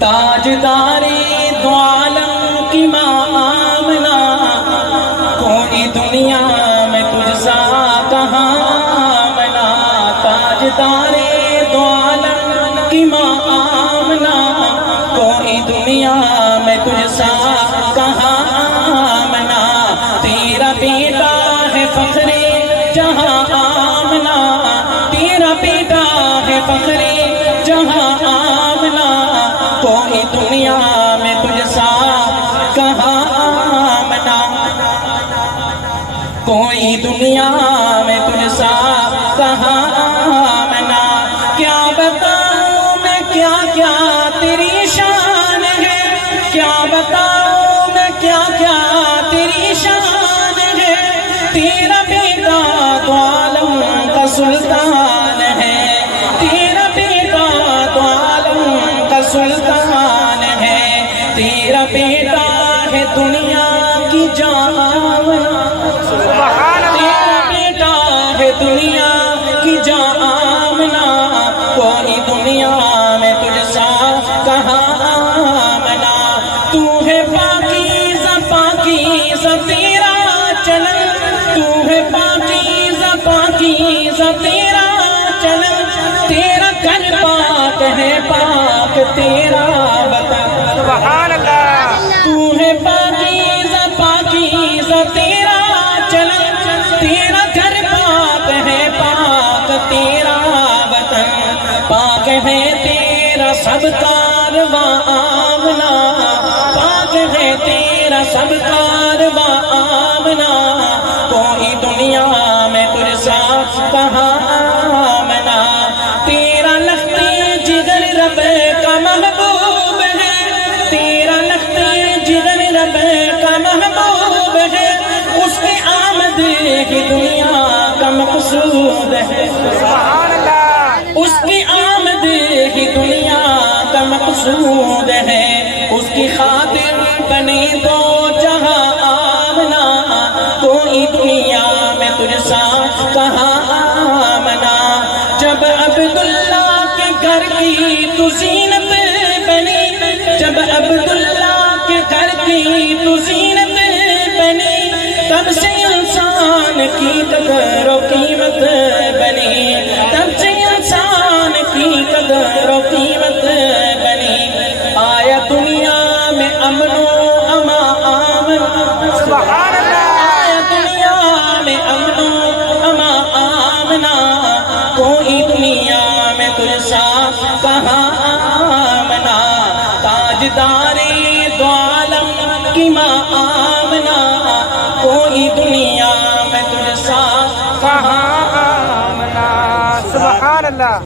تاجداری دو عالم کی ماں آمنہ، کوئی دنیا میں تجھ سا کہاں آمنہ۔ تاجداری دو عالم کی ماں آمنہ، کوئی دنیا میں تجھ سا کہاں آمنہ۔ تیرا بیٹا ہے فخر جہاں آمنہ، تیرا بیٹا ہے فخر جہاں آمنہ، کوئی دنیا میں تجھ سا کہاں آمنہ، کوئی دنیا میں تجھ سا کہاں آمنہ۔ کیا بتاؤں میں کیا کیا تیری شان ہے، کیا بتاؤں میں کیا کیا تیری شان ہے۔ تیرا بیٹا تو عالم کا سلطان ہے، تیرا بیٹا تو عالم کا سلطان ہے۔ تیرا بیٹا ہے دنیا کی جان آمنہ، تیرا بیٹا ہے دنیا کی جان آمنہ، کوئی دنیا میں تجھ سا کہاں آمنہ۔ تو ہے پاکیزہ پاکیزہ تیرا چلن، تو ہے پاکیزہ پاکیزہ تیرا چلن، تیرا گھر پاک ہے پاک تیرا وطن۔ سبحان اللہ۔ تو ہے پاکیزہ پاکیزہ تیرا چلن، تیرا گھر پاک ہے پاک تیرا وطن۔ پاک ہے تیرا سب کارواں آمنہ، پاک ہے تیرا سب کارواں آمنہ، کوئی دنیا میں تجھ سا کہاں آمنہ۔ تیرا لختی جگر رب کا محبوب ہے، تیرا لختی جگر رب کا محبوب ہے، اس کی آمد ہی دنیا کا مقصود ہے، سبحان اللہ۔ اس کی آمد ہی دنیا کا مقصود ہے۔ اس کی خاطر بنی دو جہاں آمنہ، کوئی دنیا میں تجھ سا کہاں آمنہ۔ جب عبداللہ کے گھر کی تو زینت بنی، جب عبداللہ کے گھر کی تو زینت بنی، تب سے انسان کی قدر و قیمت بنی، تب سے انسان کی قدر و قیمت بنی۔ آیا دنیا میں امن و امان سبحان اللہ۔ آیا دنیا میں امن و آمنہ، کوئی دنیا میں تجھ سا کہاں آمنہ۔ تاجداری دو عالم کی ماں آمنہ، کوئی دنیا میں تجھ سا کہاں سبحان اللہ۔